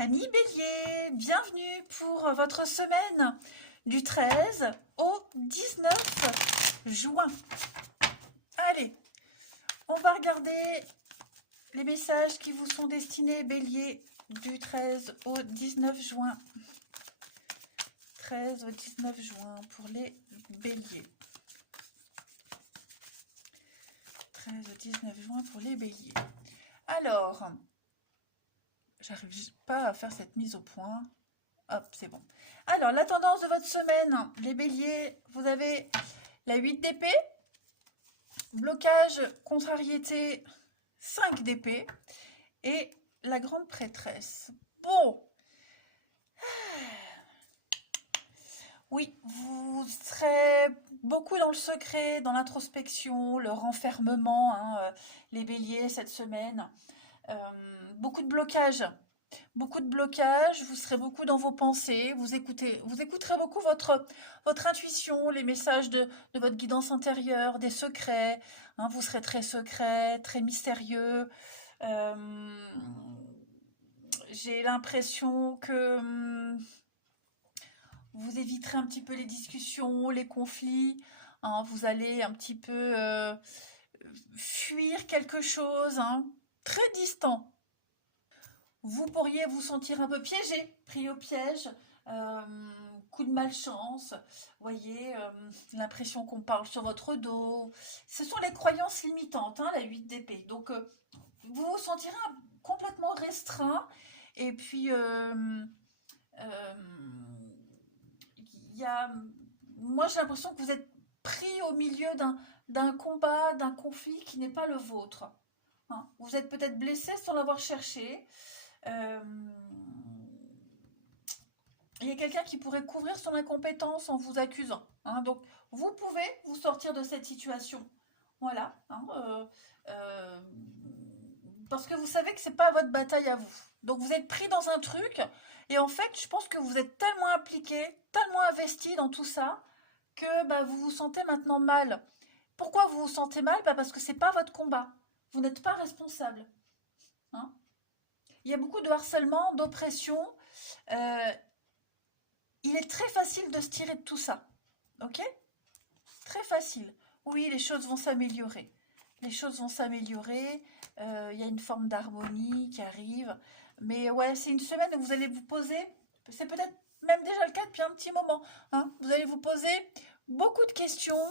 Amis Bélier, bienvenue pour votre semaine du 13 au 19 juin. Allez, on va regarder les messages qui vous sont destinés, Bélier, du 13 au 19 juin. 13 au 19 juin pour les Béliers. 13 au 19 juin pour les Béliers. Alors, j'arrive pas à faire cette mise au point. Hop, c'est bon. Alors, la tendance de votre semaine, les Béliers, vous avez la 8 d'épée, blocage, contrariété, 5 d'épée et la grande prêtresse. Bon, oui, vous serez beaucoup dans le secret, dans l'introspection, le renfermement, les Béliers cette semaine. Beaucoup de blocages. Beaucoup de blocages, vous serez beaucoup dans vos pensées, vous écouterez beaucoup votre intuition, les messages de votre guidance intérieure, des secrets, vous serez très secret, très mystérieux. Euh, j'ai l'impression que vous éviterez un petit peu les discussions, les conflits, vous allez un petit peu fuir quelque chose, très distant. Vous pourriez vous sentir un peu piégé, pris au piège, coup de malchance, voyez, l'impression qu'on parle sur votre dos. Ce sont les croyances limitantes, la 8 d'épée. Donc, vous vous sentirez complètement restreint. Et puis, moi j'ai l'impression que vous êtes pris au milieu d'un combat, d'un conflit qui n'est pas le vôtre. Vous êtes peut-être blessé sans l'avoir cherché. Il y a quelqu'un qui pourrait couvrir son incompétence en vous accusant. Donc, vous pouvez vous sortir de cette situation. Voilà. Parce que vous savez que ce n'est pas votre bataille à vous. Donc, vous êtes pris dans un truc. Et en fait, je pense que vous êtes tellement impliqué, tellement investi dans tout ça, que vous vous sentez maintenant mal. Pourquoi vous vous sentez mal? Parce que ce n'est pas votre combat. Vous n'êtes pas responsable. Il y a beaucoup de harcèlement, d'oppression. Il est très facile de se tirer de tout ça. Ok? Très facile. Oui, les choses vont s'améliorer. Les choses vont s'améliorer. Il y a une forme d'harmonie qui arrive. Mais ouais, c'est une semaine où vous allez vous poser. C'est peut-être même déjà le cas depuis un petit moment. Vous allez vous poser beaucoup de questions.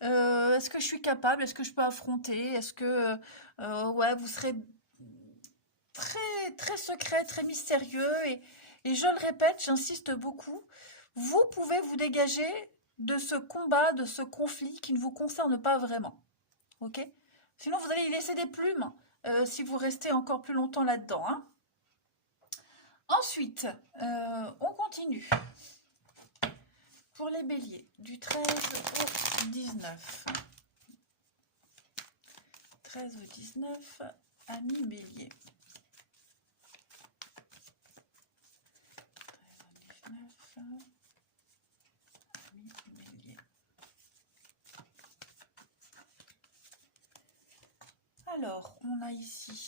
Est-ce que je suis capable? Est-ce que je peux affronter? Est-ce que ouais, vous serez très, très secret, très mystérieux. Et je le répète, j'insiste beaucoup, vous pouvez vous dégager de ce combat, de ce conflit qui ne vous concerne pas vraiment. Ok? Sinon, vous allez y laisser des plumes si vous restez encore plus longtemps là-dedans. Ensuite, on continue. Pour les béliers, du 13 au 19. 13 au 19, amis béliers. Alors, on a ici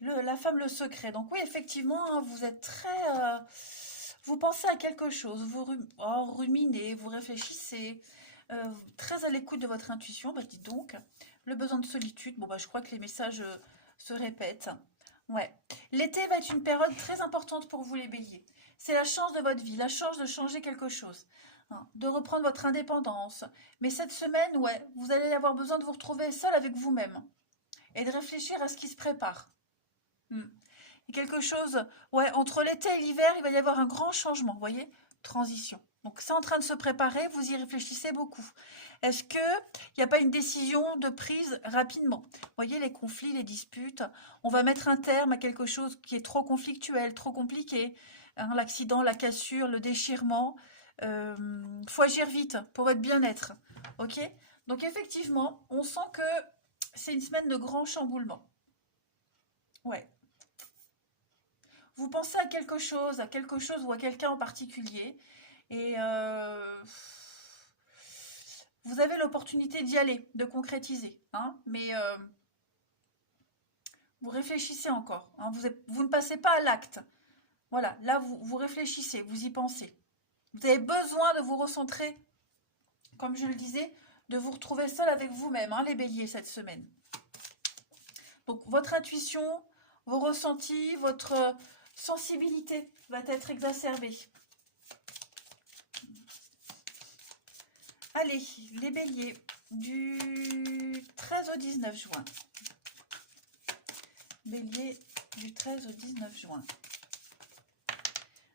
la femme, le secret. Donc oui, effectivement, vous êtes très... vous pensez à quelque chose, vous ruminez, vous réfléchissez, très à l'écoute de votre intuition. Dis donc, le besoin de solitude, je crois que les messages se répètent. Ouais. L'été va être une période très importante pour vous les béliers. C'est la chance de votre vie, la chance de changer quelque chose, de reprendre votre indépendance. Mais cette semaine, ouais, vous allez avoir besoin de vous retrouver seul avec vous-même et de réfléchir à ce qui se prépare. Et quelque chose, ouais, entre l'été et l'hiver, il va y avoir un grand changement, vous voyez, transition. Donc c'est en train de se préparer, vous y réfléchissez beaucoup. Est-ce qu'il n'y a pas une décision de prise rapidement? Vous voyez, les conflits, les disputes, on va mettre un terme à quelque chose qui est trop conflictuel, trop compliqué. L'accident, la cassure, le déchirement. Faut agir vite pour votre bien-être. Ok? Donc effectivement, on sent que c'est une semaine de grand chamboulement. Ouais. Vous pensez à quelque chose ou à quelqu'un en particulier, et vous avez l'opportunité d'y aller, de concrétiser, mais vous réfléchissez encore, vous ne passez pas à l'acte. Voilà, là, vous réfléchissez, vous y pensez. Vous avez besoin de vous recentrer, comme je le disais, de vous retrouver seul avec vous-même, hein, les béliers, cette semaine. Donc, votre intuition, vos ressentis, votre sensibilité va être exacerbée. Allez, les béliers, du 13 au 19 juin. Bélier, du 13 au 19 juin.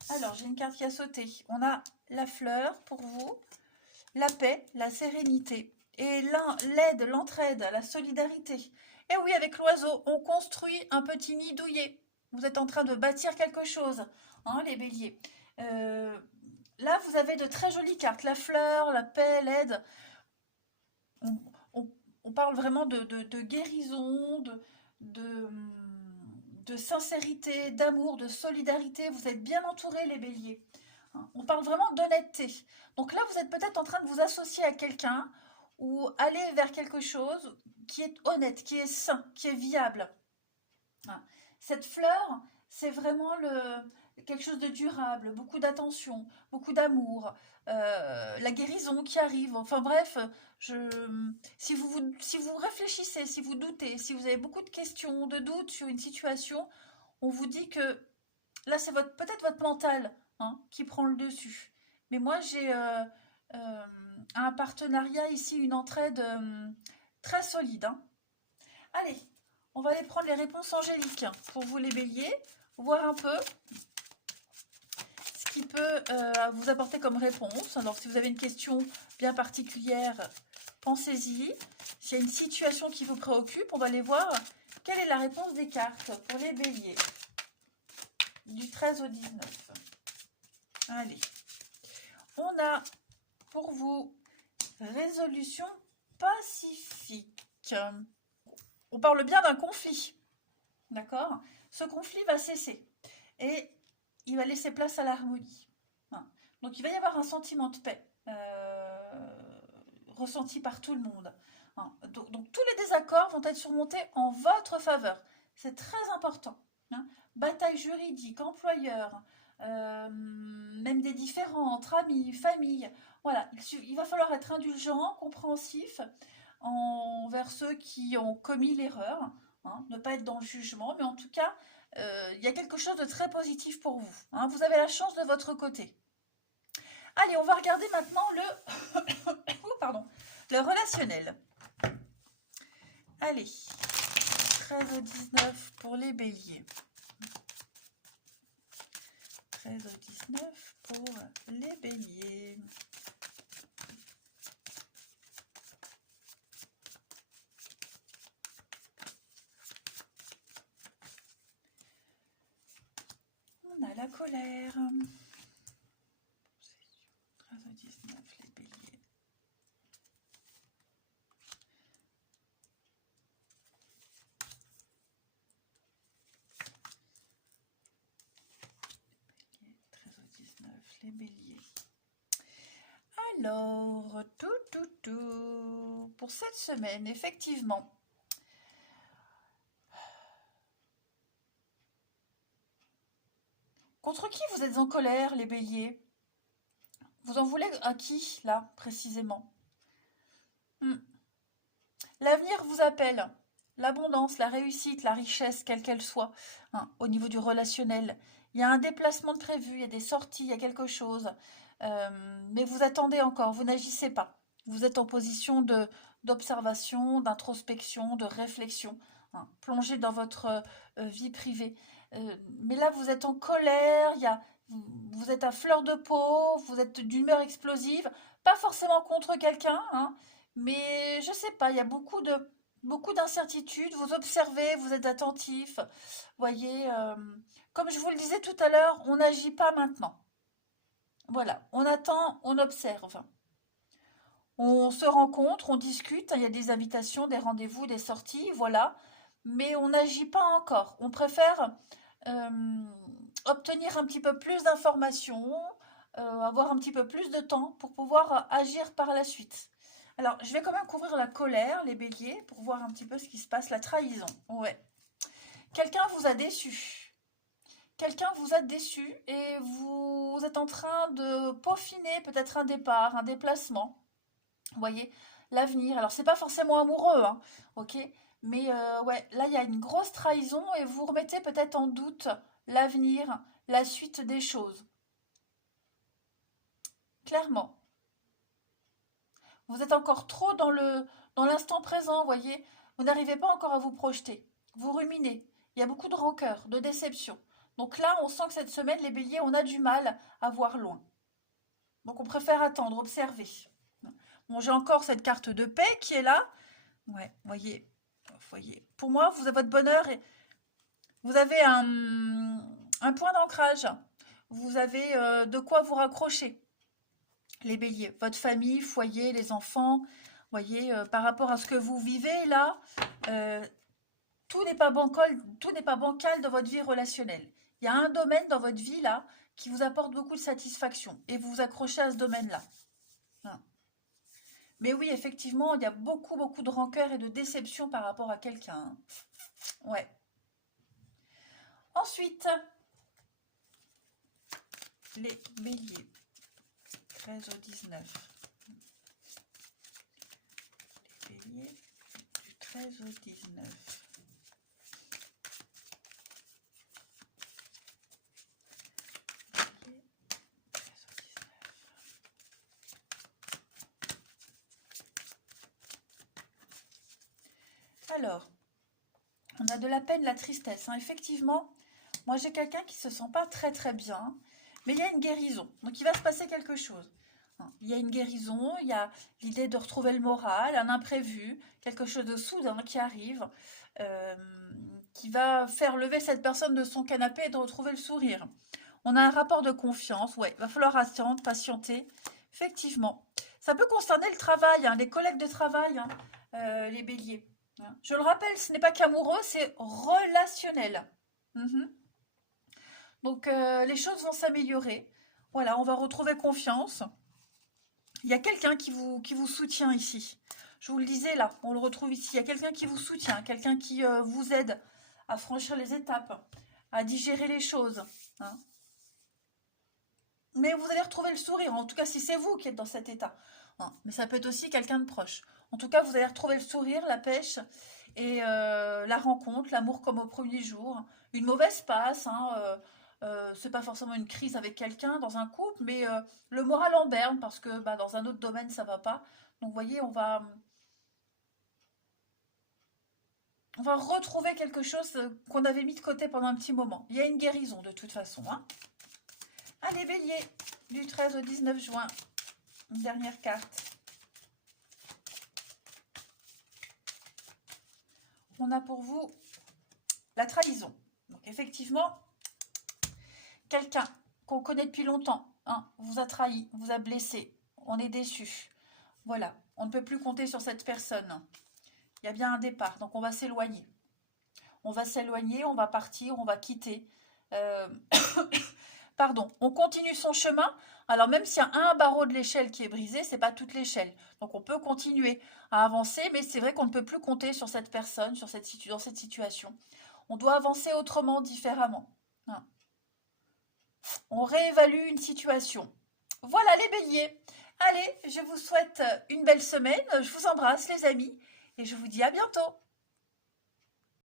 Alors, j'ai une carte qui a sauté. On a la fleur pour vous, la paix, la sérénité, et l'aide, l'entraide, la solidarité. Et oui, avec l'oiseau, on construit un petit nid douillet. Vous êtes en train de bâtir quelque chose, hein, les béliers. Là, vous avez de très jolies cartes. La fleur, la paix, l'aide. On, on parle vraiment de guérison, de, de sincérité, d'amour, de solidarité. Vous êtes bien entourés, les béliers. On parle vraiment d'honnêteté. Donc là, vous êtes peut-être en train de vous associer à quelqu'un ou aller vers quelque chose qui est honnête, qui est sain, qui est viable. Cette fleur, c'est vraiment quelque chose de durable, beaucoup d'attention, beaucoup d'amour, la guérison qui arrive. Enfin bref, si vous réfléchissez, si vous doutez, si vous avez beaucoup de questions, de doutes sur une situation, on vous dit que là, c'est peut-être votre mental, hein, qui prend le dessus. Mais moi, j'ai un partenariat ici, une entraide très solide, hein. Allez, on va aller prendre les réponses angéliques pour vous les béliers, voir un peu ce qui peut vous apporter comme réponse. Alors, si vous avez une question bien particulière, pensez-y. S'il y a une situation qui vous préoccupe, on va aller voir quelle est la réponse des cartes pour les béliers du 13 au 19. Allez, on a pour vous résolution pacifique. On parle bien d'un conflit, d'accord? Ce conflit va cesser et il va laisser place à l'harmonie. Donc il va y avoir un sentiment de paix ressenti par tout le monde. Donc tous les désaccords vont être surmontés en votre faveur. C'est très important. Bataille juridique, employeur, même des différends entre amis, famille. Voilà, il va falloir être indulgent, compréhensif envers ceux qui ont commis l'erreur, ne pas être dans le jugement, mais en tout cas, il y a quelque chose de très positif pour vous. Vous avez la chance de votre côté. Allez, on va regarder maintenant pardon, le relationnel. Allez, 13 au 19 pour les béliers. 13 au 19 pour les béliers. On a la colère. 13 au 19, les béliers. Les béliers. Alors, pour cette semaine, effectivement, contre qui vous êtes en colère, les béliers? Vous en voulez à qui, là, précisément? L'avenir vous appelle. L'abondance, la réussite, la richesse, quelle qu'elle soit, au niveau du relationnel. Il y a un déplacement de prévu, il y a des sorties, il y a quelque chose. Mais vous attendez encore, vous n'agissez pas. Vous êtes en position d'observation, d'introspection, de réflexion, plongé dans votre vie privée. Mais là, vous êtes en colère, vous êtes à fleur de peau, vous êtes d'humeur explosive, pas forcément contre quelqu'un, mais je sais pas, il y a beaucoup d'incertitudes. Vous observez, vous êtes attentif. Voyez, comme je vous le disais tout à l'heure, on n'agit pas maintenant. Voilà, on attend, on observe. On se rencontre, on discute, il y a des invitations, des rendez-vous, des sorties, voilà. Mais on n'agit pas encore. On préfère obtenir un petit peu plus d'informations, avoir un petit peu plus de temps pour pouvoir agir par la suite. Alors, je vais quand même couvrir la colère, les béliers, pour voir un petit peu ce qui se passe, la trahison. Ouais. Quelqu'un vous a déçu. quelqu'un vous a déçu et vous êtes en train de peaufiner peut-être un départ, un déplacement. Vous voyez, l'avenir. Alors, c'est pas forcément amoureux, hein, ok? Mais ouais, là, il y a une grosse trahison et vous remettez peut-être en doute l'avenir, la suite des choses. Clairement. Vous êtes encore trop dans l'instant présent, vous voyez. Vous n'arrivez pas encore à vous projeter. Vous ruminez. Il y a beaucoup de rancœur, de déception. Donc là, on sent que cette semaine, les béliers, on a du mal à voir loin. Donc on préfère attendre, observer. Bon, j'ai encore cette carte de paix qui est là. Ouais, voyez. Pour moi, vous avez votre bonheur et vous avez un point d'ancrage. Vous avez de quoi vous raccrocher, les béliers. Votre famille, foyer, les enfants. Voyez, par rapport à ce que vous vivez là, euh, tout n'est pas bancal dans votre vie relationnelle. Il y a un domaine dans votre vie là qui vous apporte beaucoup de satisfaction et vous vous accrochez à ce domaine-là. Hein. Mais oui, effectivement, il y a beaucoup de rancœur et de déception par rapport à quelqu'un. Hein. Ouais. Ensuite, les béliers. 13 au 19. Les béliers du 13 au 19. Alors, on a de la peine, la tristesse. Hein. Effectivement, moi j'ai quelqu'un qui se sent pas très bien, mais il y a une guérison. Donc il va se passer quelque chose. Hein. Il y a une guérison, il y a l'idée de retrouver le moral, un imprévu, quelque chose de soudain qui arrive, euh, qui va faire lever cette personne de son canapé et de retrouver le sourire. On a un rapport de confiance, ouais, il va falloir attendre, patienter. Effectivement. Ça peut concerner le travail, hein, les collègues de travail, hein, les béliers. Hein. Je le rappelle, ce n'est pas qu'amoureux, c'est relationnel. Mhm. Donc les choses vont s'améliorer. Voilà, on va retrouver confiance. Il y a quelqu'un qui vous soutient ici. Je vous le disais là, on le retrouve ici. Il y a quelqu'un qui vous soutient, quelqu'un qui vous aide à franchir les étapes, à digérer les choses. Hein. Mais vous allez retrouver le sourire, en tout cas si c'est vous qui êtes dans cet état. Hein. Mais ça peut être aussi quelqu'un de proche. En tout cas, vous allez retrouver le sourire, la pêche et la rencontre, l'amour comme au premier jour. Une mauvaise passe, hein, c'est pas forcément une crise avec quelqu'un dans un couple, mais le moral en berne parce que bah, dans un autre domaine ça va pas. Donc vous voyez, on va retrouver quelque chose qu'on avait mis de côté pendant un petit moment. Il y a une guérison de toute façon. Hein. Allez, bélier, du 13 au 19 juin, une dernière carte. On a pour vous la trahison. Donc effectivement, quelqu'un qu'on connaît depuis longtemps, hein, vous a trahi, vous a blessé, on est déçu. Voilà, on ne peut plus compter sur cette personne. Il y a bien un départ, donc on va s'éloigner. On va s'éloigner, on va partir, on va quitter. Euh, Pardon, on continue son chemin. Alors même s'il y a un barreau de l'échelle qui est brisé, c'est pas toute l'échelle. Donc on peut continuer à avancer, mais c'est vrai qu'on ne peut plus compter sur cette personne, dans cette situation. On doit avancer autrement, différemment. Hein. On réévalue une situation. Voilà les béliers. Allez, je vous souhaite une belle semaine. Je vous embrasse les amis et je vous dis à bientôt.